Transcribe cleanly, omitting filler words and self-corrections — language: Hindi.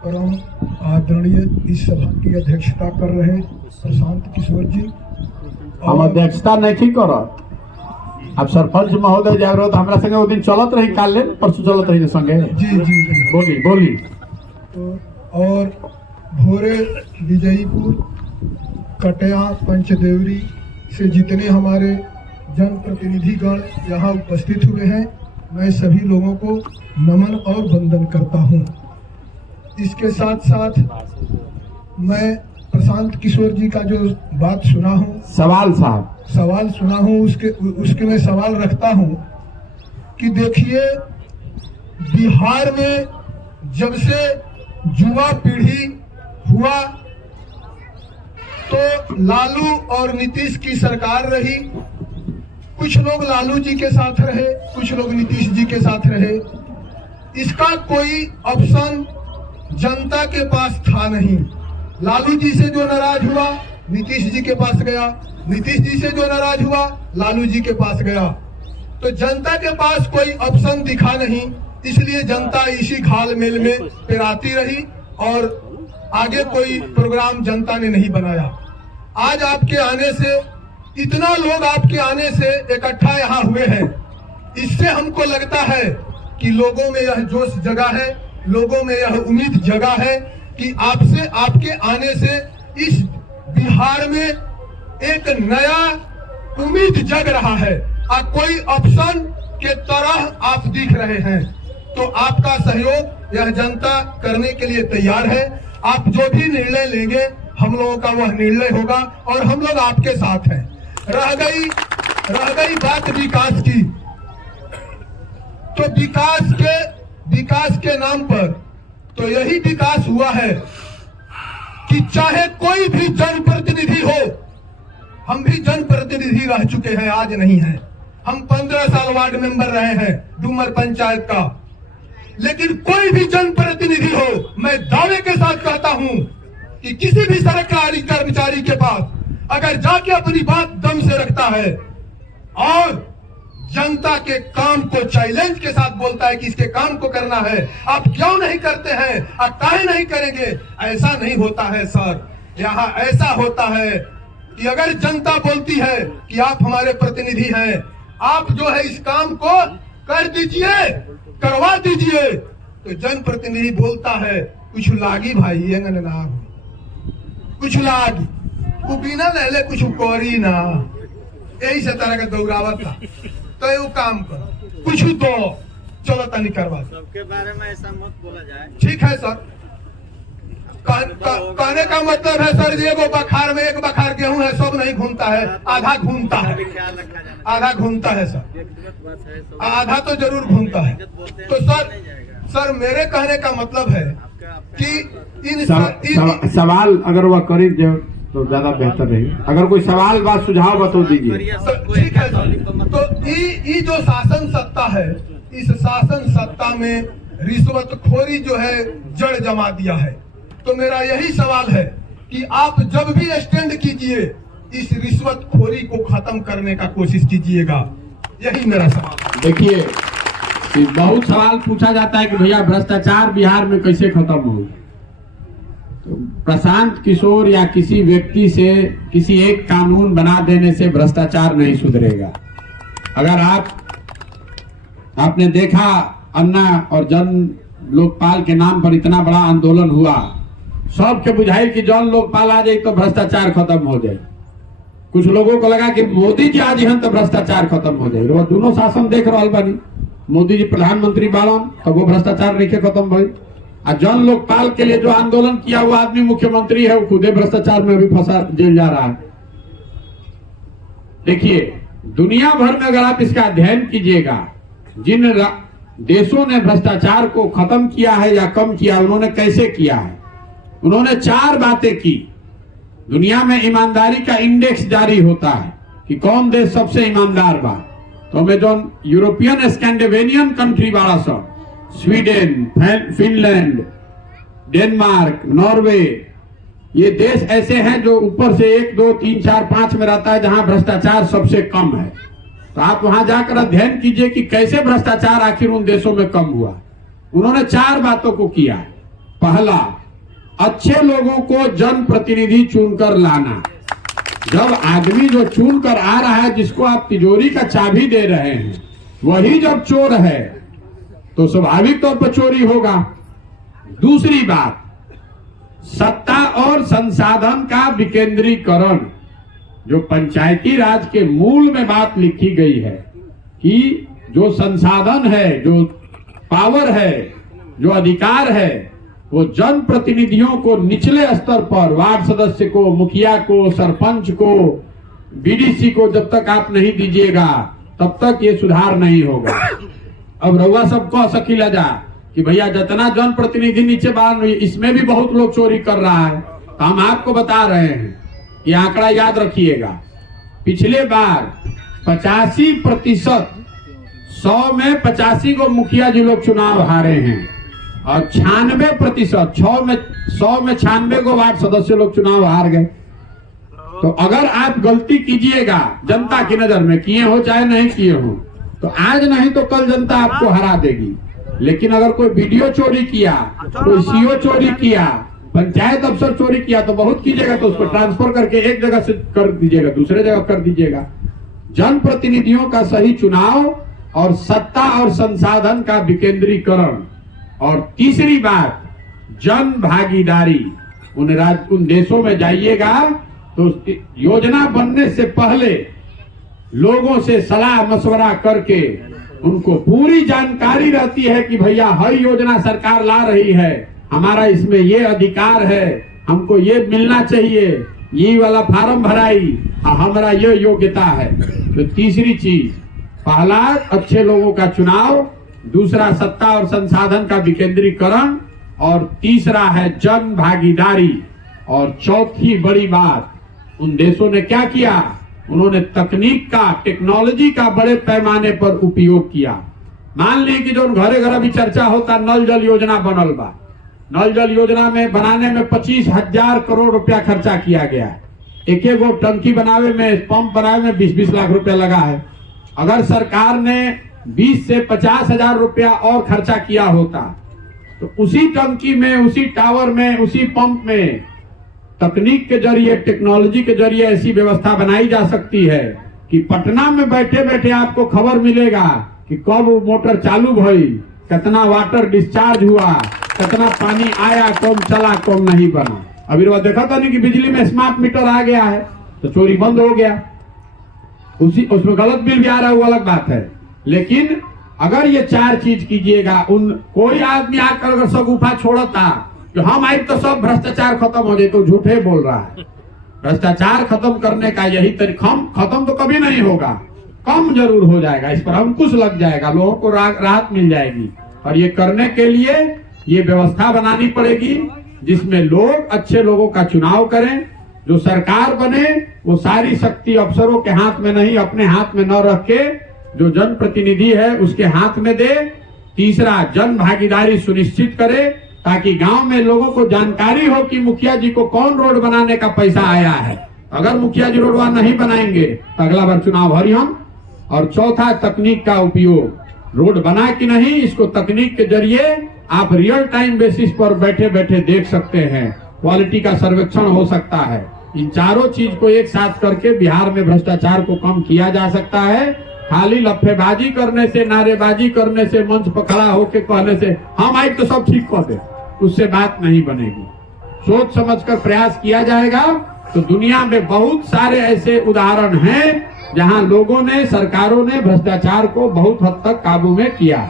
परम आदरणीय इस सभा की अध्यक्षता कर रहे प्रशांत किशोर जी। हम अध्यक्षता नहीं करत। अब सरपंच महोदय जागृत हमरा संगे वो दिन चलत रही, काले परसों चलत रही संगे। जी जी जी बोली बोली। तो और भोरे विजयपुर कटया पंचदेवरी से जितने हमारे जनप्रतिनिधिगण यहाँ उपस्थित हुए हैं, मैं सभी लोगों को नमन और वंदन करता हूँ। इसके साथ साथ मैं प्रशांत किशोर जी का जो बात सुना हूँ, सवाल सुना हूँ, उसके मैं सवाल रखता हूँ कि देखिए, बिहार में जब से युवा पीढ़ी हुआ तो लालू और नीतीश की सरकार रही। कुछ लोग लालू जी के साथ रहे, कुछ लोग नीतीश जी के साथ रहे। इसका कोई ऑप्शन जनता के पास था नहीं। लालू जी से जो नाराज हुआ नीतीश जी के पास गया, नीतीश जी से जो नाराज हुआ लालू जी के पास गया। तो जनता के पास कोई ऑप्शन दिखा नहीं, इसलिए जनता इसी घालमेल में पिराती रही और आगे कोई प्रोग्राम जनता ने नहीं बनाया। आज आपके आने से, इतना लोग आपके आने से इकट्ठा यहाँ हुए हैं, इससे हमको लगता है कि लोगों में यह जोश जगा है, लोगों में यह उम्मीद जगा है कि आपसे, आपके आने से इस बिहार में एक नया उम्मीद जग रहा है और कोई ऑप्शन के तरह आप दिख रहे हैं। तो आपका सहयोग यह जनता करने के लिए तैयार है। आप जो भी निर्णय लेंगे हम लोगों का वह निर्णय होगा और हम लोग आपके साथ हैं। रह गई बात विकास की, तो विकास के नाम पर तो यही विकास हुआ है कि चाहे कोई भी जनप्रतिनिधि हो, हम भी जनप्रतिनिधि रह चुके हैं, आज नहीं है। हम 15 साल वार्ड मेंबर रहे हैं डूमर पंचायत का, लेकिन कोई भी जनप्रतिनिधि हो, मैं दावे के साथ कहता हूं कि किसी भी सरकारी कर्मचारी के पास अगर जाके अपनी बात दम से रखता है और जनता के काम को चैलेंज के साथ बोलता है कि इसके काम को करना है, आप क्यों नहीं करते हैं, आप काहे नहीं करेंगे, ऐसा नहीं होता है सर। यहाँ ऐसा होता है कि अगर जनता बोलती है कि आप हमारे प्रतिनिधि हैं, आप जो है इस काम को कर दीजिए, करवा दीजिए, तो जनप्रतिनिधि बोलता है कुछ लागी भाई, ना कुछ लागी, वो बिना नहले कुछ करी ना, यही से तरह का दौरावत था। तो ये काम करो, कुछ दो, चलो तनी करवा। सबके बारे में ऐसा मत बोला जाए। ठीक है सर, कहने का मतलब है सर, एक बखार में एक बखार गेहूं है, सब नहीं घूमता है, आधा घूमता है, आधा घूमता है सर, आधा तो जरूर घूमता है। तो सर मेरे कहने का मतलब है कि सवाल अगर वह करीब जो तो ज्यादा बेहतर रही। अगर कोई सवाल बात सुझाव बता दीजिए। ठीक है सर। तो ये जो शासन सत्ता है, इस शासन सत्ता में रिश्वतखोरी जो है जड़ जमा दिया है। तो मेरा यही सवाल है कि आप जब भी स्टैंड कीजिए, इस रिश्वतखोरी को खत्म करने का कोशिश कीजिएगा, यही मेरा सवाल। देखिए, बहुत सवाल पूछा जाता है कि भैया भ्रष्टाचार बिहार में कैसे खत्म हो। तो प्रशांत किशोर या किसी व्यक्ति से किसी एक कानून बना देने से भ्रष्टाचार नहीं सुधरेगा। अगर आपने देखा, अन्ना और जन लोकपाल के नाम पर इतना बड़ा आंदोलन हुआ, सबके बुझाई कि जन लोकपाल आ जाए तो भ्रष्टाचार खत्म हो जाए। कुछ लोगों को लगा कि मोदी जी आज हैं तो भ्रष्टाचार खत्म हो जाए। वो दोनों शासन देख रहा बानी, मोदी जी प्रधानमंत्री बालन तो वो भ्रष्टाचार नहीं खत्म भाई। और जन लोकपाल के लिए जो आंदोलन किया वो आदमी मुख्यमंत्री है, वो खुदे भ्रष्टाचार में अभी फंसा जेल जा रहा है। देखिए, दुनिया भर में अगर आप इसका अध्ययन कीजिएगा, जिन देशों ने भ्रष्टाचार को खत्म किया है या कम किया, उन्होंने कैसे किया है। उन्होंने 4 बातें की। दुनिया में ईमानदारी का इंडेक्स जारी होता है कि कौन देश सबसे ईमानदार बा। तो में जो यूरोपियन स्कैंडिनेवियन कंट्री वाला सब, स्वीडन, फिनलैंड, डेनमार्क, नॉर्वे, ये देश ऐसे हैं जो ऊपर से 1, 2, 3, 4, 5 में रहता है, जहां भ्रष्टाचार सबसे कम है। तो आप वहां जाकर अध्ययन कीजिए कि कैसे भ्रष्टाचार आखिर उन देशों में कम हुआ। उन्होंने 4 बातों को किया। पहला, अच्छे लोगों को जनप्रतिनिधि चुनकर लाना। जब आदमी जो चुनकर आ रहा है, जिसको आप तिजोरी का चाबी दे रहे हैं, वही जब चोर है तो स्वाभाविक तौर पर चोरी होगा। दूसरी बात, सत्ता और संसाधन का विकेंद्रीकरण। जो पंचायती राज के मूल में बात लिखी गई है कि जो संसाधन है, जो पावर है, जो अधिकार है, वो जनप्रतिनिधियों को निचले स्तर पर, वार्ड सदस्य को, मुखिया को, सरपंच को, बीडीसी को जब तक आप नहीं दीजिएगा तब तक ये सुधार नहीं होगा। अब रउआ सब कह सकीला जा कि भैया जितना जनप्रतिनिधि नीचे बाहर, इसमें भी बहुत लोग चोरी कर रहा है। तो हम आपको बता रहे हैं, ये आंकड़ा याद रखिएगा। पिछले बार 85%, 100 में 85 को मुखिया जी लोग चुनाव हारे हैं और 96%, 100 में 96 को वार्ड सदस्य लोग चुनाव हार गए। तो अगर आप गलती कीजिएगा जनता की नजर में, किए हो चाहे नहीं किए हो, तो आज नहीं तो कल जनता आपको हरा देगी। लेकिन अगर कोई वीडियो चोरी किया, कोई सीओ चोरी किया, पंचायत अफसर चोरी किया, तो बहुत कीजिएगा तो उसको ट्रांसफर करके एक जगह से कर दीजिएगा, दूसरे जगह कर दीजिएगा। जनप्रतिनिधियों का सही चुनाव और सत्ता और संसाधन का विकेंद्रीकरण। और तीसरी बात, जन भागीदारी। उन देशों में जाइएगा तो योजना बनने से पहले लोगों से सलाह मशवरा करके उनको पूरी जानकारी रहती है कि भैया हर योजना सरकार ला रही है, हमारा इसमें ये अधिकार है, हमको ये मिलना चाहिए, ये वाला फार्म भराई, हमारा ये योग्यता है। तो तीसरी चीज, पहला अच्छे लोगों का चुनाव, दूसरा सत्ता और संसाधन का विकेंद्रीकरण, और तीसरा है जन भागीदारी। और चौथी बड़ी बात, उन देशों ने क्या किया, उन्होंने तकनीक का, टेक्नोलॉजी का बड़े पैमाने पर उपयोग किया। मान ली कि जो घरे घर अभी चर्चा होता, नल जल योजना बनल बा, नल जल योजना में बनाने में 25,000 करोड़ रुपया खर्चा किया गया है। एक एक वो टंकी बनावे में, पंप बनावे में 20-20 लाख रुपया लगा है। अगर सरकार ने 20 से 50,000 रुपया और खर्चा किया होता तो उसी टंकी में, उसी टावर में, उसी पंप में तकनीक के जरिए, टेक्नोलॉजी के जरिए ऐसी व्यवस्था बनाई जा सकती है कि पटना में बैठे बैठे आपको खबर मिलेगा कि कब मोटर चालू भई, कितना वाटर डिस्चार्ज हुआ, कितना पानी आया, कम चला, कम नहीं बना। अभी वो देखा था नहीं कि बिजली में स्मार्ट मीटर आ गया है तो चोरी बंद हो गया। उसमें गलत बिल भी आ रहा है, वो अलग बात है। लेकिन अगर ये 4 चीज कीजिएगा, कोई आदमी आकर अगर सगुफा छोड़ता कि हम आए तो सब भ्रष्टाचार खत्म हो जाए, तो झूठे बोल रहा है। भ्रष्टाचार खत्म करने का यही तरीका, खत्म तो कभी नहीं होगा, कम जरूर हो जाएगा, इस पर अंकुश लग जाएगा, लोगों को राहत मिल जाएगी। और ये करने के लिए ये व्यवस्था बनानी पड़ेगी जिसमें लोग अच्छे लोगों का चुनाव करें। जो सरकार बने वो सारी शक्ति अफसरों के हाथ में नहीं, अपने हाथ में न रख के जो जनप्रतिनिधि है उसके हाथ में दे। तीसरा, जन भागीदारी सुनिश्चित करे ताकि गांव में लोगों को जानकारी हो कि मुखिया जी को कौन रोड बनाने का पैसा आया है। अगर मुखिया जी रोड नहीं बनाएंगे तो अगला बार चुनाव हरी हम। और चौथा, तकनीक का उपयोग। रोड बना कि नहीं, इसको तकनीक के जरिए आप रियल टाइम बेसिस पर बैठे बैठे देख सकते हैं, क्वालिटी का सर्वेक्षण हो सकता है। इन चारों चीज को एक साथ करके बिहार में भ्रष्टाचार को कम किया जा सकता है। खाली लफेबाजी करने से, नारेबाजी करने से, मंच पर खड़ा होकर कहने से हम आए तो सब ठीक कर दे, उससे बात नहीं बनेगी। सोच समझकर प्रयास किया जाएगा तो दुनिया में बहुत सारे ऐसे उदाहरण हैं जहां लोगों ने, सरकारों ने भ्रष्टाचार को बहुत हद तक काबू में किया।